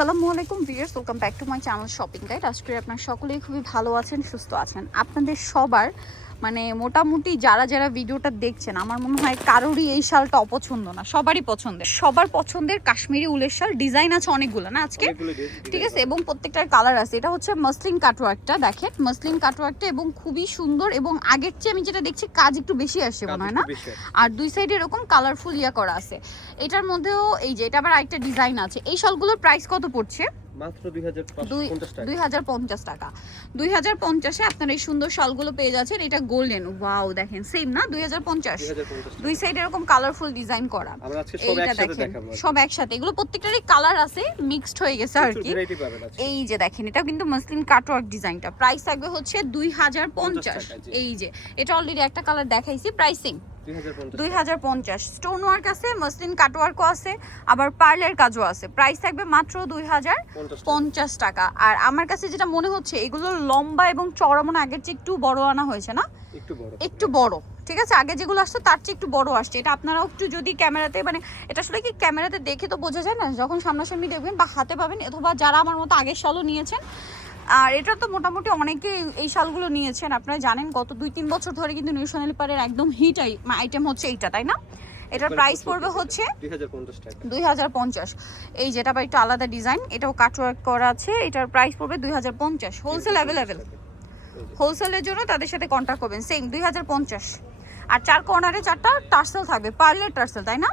আসসালামু আলাইকুম viewers, welcome back to my channel shopping guide. আজকে আপনার সকলেই খুবই ভালো আছেন, সুস্থ আছেন। আপনাদের সবার মানে মোটামুটি যারা যারা ভিডিওটা দেখছেন আমার মনে হয় কারোরই এই শালটা অপছন্দ না সবারই পছন্দের। সবার পছন্দের কাশ্মীরি উলের শাল ডিজাইন আছে অনেকগুলো না আজকে? ঠিক আছে এবং প্রত্যেকটার কালার আছে। এটা হচ্ছে মসলিন কাটওয়ার্কটা দেখেন মসলিন কাটওয়ার্কটা এবং খুবই সুন্দর এবং আগের চেয়ে আমি যেটা দেখছি কাজ একটু বেশি আসে মনে হয় না? আর দুই সাইডে এরকম কালারফুল ইয়া করা আছে। এটার মধ্যেও এই যে এটা আবার আরেকটা ডিজাইন আছে। এই শালগুলোর প্রাইস কত পড়ছে? মাত্র 2550 টাকা। আপনার এই সুন্দর শালগুলো পেয়ে যাচ্ছেন এটা গোল্ডেন ওয়াও দেখেন সেম না? দুই হাজার পঞ্চাশ 2050 দুই সাইড এরকম কালারফুল ডিজাইন করা। আমরা আজকে সব একসাথে দেখেন দেখাবো সব একসাথে। এগুলো প্রত্যেকটারই কালার আছে মিক্সড হয়ে গেছে আর কি। এই যে দেখেন এটা কিন্তু মসলিন কাটওয়ার্ক ডিজাইনটা প্রাইস থাকবে হচ্ছে দুই হাজার পঞ্চাশ। টাকা, জি। এই যে এটা অলরেডি একটা কালার দেখাইছি প্রাইসিং 2050 দুই হাজার পঞ্চাশ। স্টোন ওয়ার্ক আছে মসলিন কাটওয়ার্কও আছে আবার পার্লের কাজও আছে। প্রাইস থাকবে মাত্র দুই হাজার পঞ্চাশ টাকা। আর আমার কাছে যেটা মনে হচ্ছে এগুলো লম্বা এবং চড়া মনে আগের চেয়ে একটু বড় আনা হয়েছে না? একটু বড়। ঠিক আছে আগে যেগুলো আসতো তার চেয়ে একটু বড় আসছে। এটা আপনারাও একটু যদি ক্যামেরাতে মানে এটা আসলে কি ক্যামেরাতে দেখে তো বোঝা যায় না? যখন সামনাসামনি দেখবেন বা হাতে পাবেন অথবা যারা আমার মতো আগের শালও নিয়েছেন আর এটা তো মোটামুটি অনেকে এই শালগুলো নিয়েছেন। আপনারা জানেন গত দুই তিন বছর ধরে কিন্তু নিউ সোনালি পারের একদম হিট আইটেম হচ্ছে এইটা তাই না? এটার প্রাইস পড়বে হচ্ছে 2050 টাকা। দুই হাজার পঞ্চাশ। এই যেটা বা একটু আলাদা ডিজাইন এটাও কাটওয়ার্ক করা আছে। এটার প্রাইস পড়বে দুই হাজার পঞ্চাশ। হোলসেল অ্যাভেলেবেল হোলসেলের জন্য তাদের সাথে কন্ট্যাক্ট করবেন। সেম দুই হাজার পঞ্চাশ। আর চার কর্নারে চারটা টার্সেল থাকবে। পার্লের টার্সেল তাই না?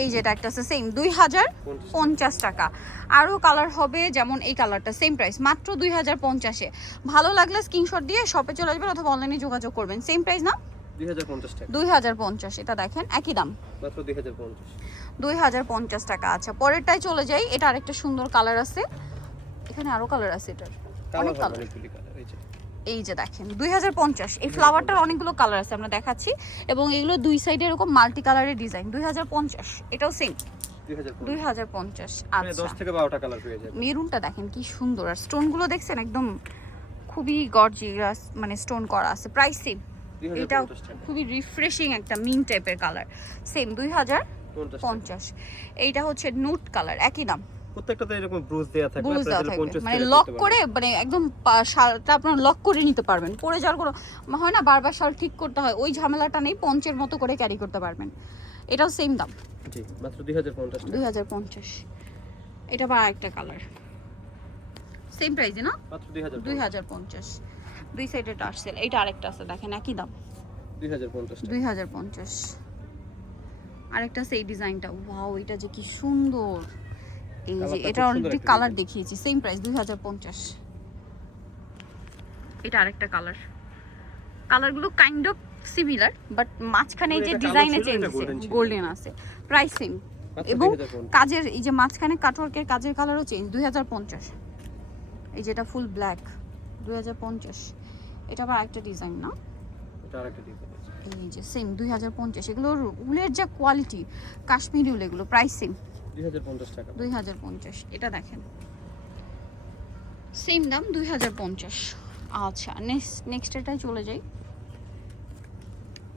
এই যেটা একটা আছে সেম দুই হাজার 50 পঞ্চাশ টাকা। আরও কালার হবে যেমন এই কালারটা সেম প্রাইস মাত্র দুই হাজার পঞ্চাশে। ভালো লাগলে স্ক্রিনশট দিয়ে শপে চলে আসবেন অথবা অনলাইনে যোগাযোগ করবেন। সেম প্রাইস না? 2050 টাকা। দুই হাজার পঞ্চাশ এটা দেখেন একই দাম। মাত্র 2050 দুই হাজার পঞ্চাশ টাকা আচ্ছা পরেরটায় চলে যাই এটা আরেকটা সুন্দর কালার আছে। এখানে আরও কালার আছে এটার। অনেক কালার এই যে দেখেন দুই হাজার পঞ্চাশ এই ফ্লাওয়ারটার অনেকগুলো কালার আছে আমরা দেখাচ্ছি। এবং এগুলো দুই সাইডে এরকম মাল্টি কালারের ডিজাইন দুই হাজার পঞ্চাশ এটাও সেম 2050 দুই হাজার পঞ্চাশ মানে আচ্ছা। 10 থেকে 12টা কালার পেয়ে যাবেন মেরুনটা দেখেন কি সুন্দর আর স্টোনগুলো দেখছেন একদম খুবই গর্জিয়াস মানে স্টোন করা আছে প্রাইস সেম 2050 খুবই রিফ্রেশিং একটা মিন টাইপের কালার সেম দুই হাজার পঞ্চাশ। এইটা হচ্ছে নুট কালার একই দাম। প্রত্যেকটাতে এরকম ব্রুজ দেয়া দেওয়া চাইলে থাকবে। 50 মানে লক করে মানে একদম শালটা আপনার লক করে নিতে পারবেন। পরে যাওয়ার কোনো হয় না বারবার শাল ঠিক করতে হয়। ওই ঝামেলাটা নেই পঞ্চের মতো করে ক্যারি করতে পারবেন। এটাও সেম দাম। জি মাত্র 2050 টাকা। দুই হাজার পঞ্চাশ। এটা বা একটা কালার সেম প্রাইসে না? মাত্র 2050 দুই হাজার পঞ্চাশ। দুই সাইডে টার্সেল এইটা আরেকটা আছে দেখেন একই দাম। 2050 টাকা। দুই হাজার পঞ্চাশ। আরেকটা সেই ডিজাইনটা ওয়াও এটা যে কি সুন্দর। এই যে এটা অলরেডি কালার দেখিয়েছি সেম প্রাইস দুই হাজার পঞ্চাশ। এটা আরেকটা কালার কালারগুলো কাইন্ড অফ সিমিলার বাট মাঝখানে এই যে ডিজাইনে চেঞ্জ। গোল্ডেন আছে। প্রাইস সেম এবং কাজের এই যে মাঝখানে কাটওয়ার্কের কাজের কালারও চেঞ্জ দুই হাজার পঞ্চাশ। এই যেটা ফুল ব্ল্যাক দুই হাজার পঞ্চাশ। এটা আবার একটা ডিজাইন না? এটা আরেকটা ডিজাইন আছে। এই যে সেম দুই হাজার পঞ্চাশ। এগুলোর উলের যা কোয়ালিটি কাশ্মীরি উল এগুলো প্রাইস সেম 2050 টাকা। দুই হাজার পঞ্চাশ এটা দেখেন। সেম দাম দুই হাজার পঞ্চাশ। আচ্ছা নেক্সট নেক্সট এটাই চলে যাই।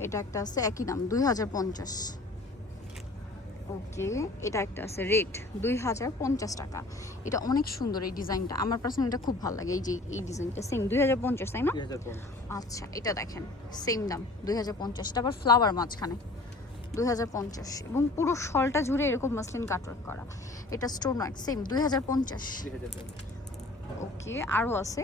এটা একটা আছে একই দাম দুই হাজার পঞ্চাশ। ওকে এটা একটা আছে রেট দুই হাজার পঞ্চাশ টাকা। এটা অনেক সুন্দর এই ডিজাইনটা। আমার পার্সোনাল এটা খুব ভালো লাগে এই যে এই ডিজাইনটা সেম দুই হাজার পঞ্চাশ তাই না? আচ্ছা এটা দেখেন সেম দাম দুই হাজার পঞ্চাশ। এটা আবার ফ্লাওয়ার মাঝখানে। দুই হাজার পঞ্চাশ এবং পুরো শলটা জুড়ে এরকম মাসলিন কাটওয়ার্ক করা। এটা স্টোন ওয়ার্ক সেম দুই হাজার পঞ্চাশ। 2050 ওকে আরও আছে।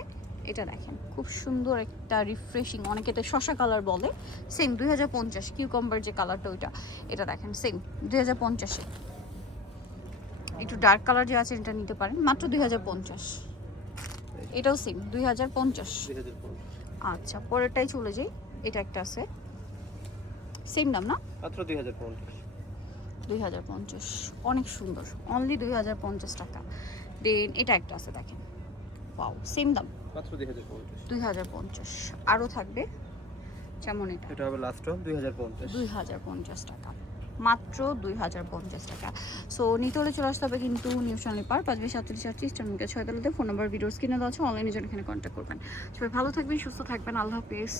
এটা দেখেন খুব সুন্দর একটা রিফ্রেশিং অনেকে এটা শশা কালার বলে। সেম দুই হাজার পঞ্চাশ কিউকাম্বার যে কালারটা ওইটা। এটা দেখেন সেম দুই হাজার পঞ্চাশে একটু ডার্ক কালার যে আছে এটা নিতে পারেন। মাত্র দুই হাজার পঞ্চাশ। এটাও সেম দুই হাজার পঞ্চাশ। 2050 আচ্ছা পরেরটাই চলে যাই। এটা একটা আছে। সেম দাম না? মাত্র 2050 দুই হাজার পঞ্চাশ। অনেক সুন্দর। অনলি দুই হাজার পঞ্চাশ টাকা। দেন এটা একটা আছে দেখেন। পাও সেম দাম। মাত্র 2050 দুই হাজার পঞ্চাশ। আরও থাকবে? যেমন এটা। এটা হবে লাস্ট 2050 দুই হাজার পঞ্চাশ। টাকা। মাত্র দুই হাজার পঞ্চাশ টাকা। সো নিতে হলে চলে আসতে হবে কিন্তু চ্যানেল পার পাঁচ বিশ সাতত্রিশ আটত্রিশ টানকে ছয় তালাতে। ফোন নাম্বার ভিডিওস কিনে দেওয়া আছে। অনলাইনে জন্য এখানে কন্ট্যাক্ট করবেন। সবাই ভালো থাকবেন সুস্থ থাকবেন। আল্লাহ হাফিজ।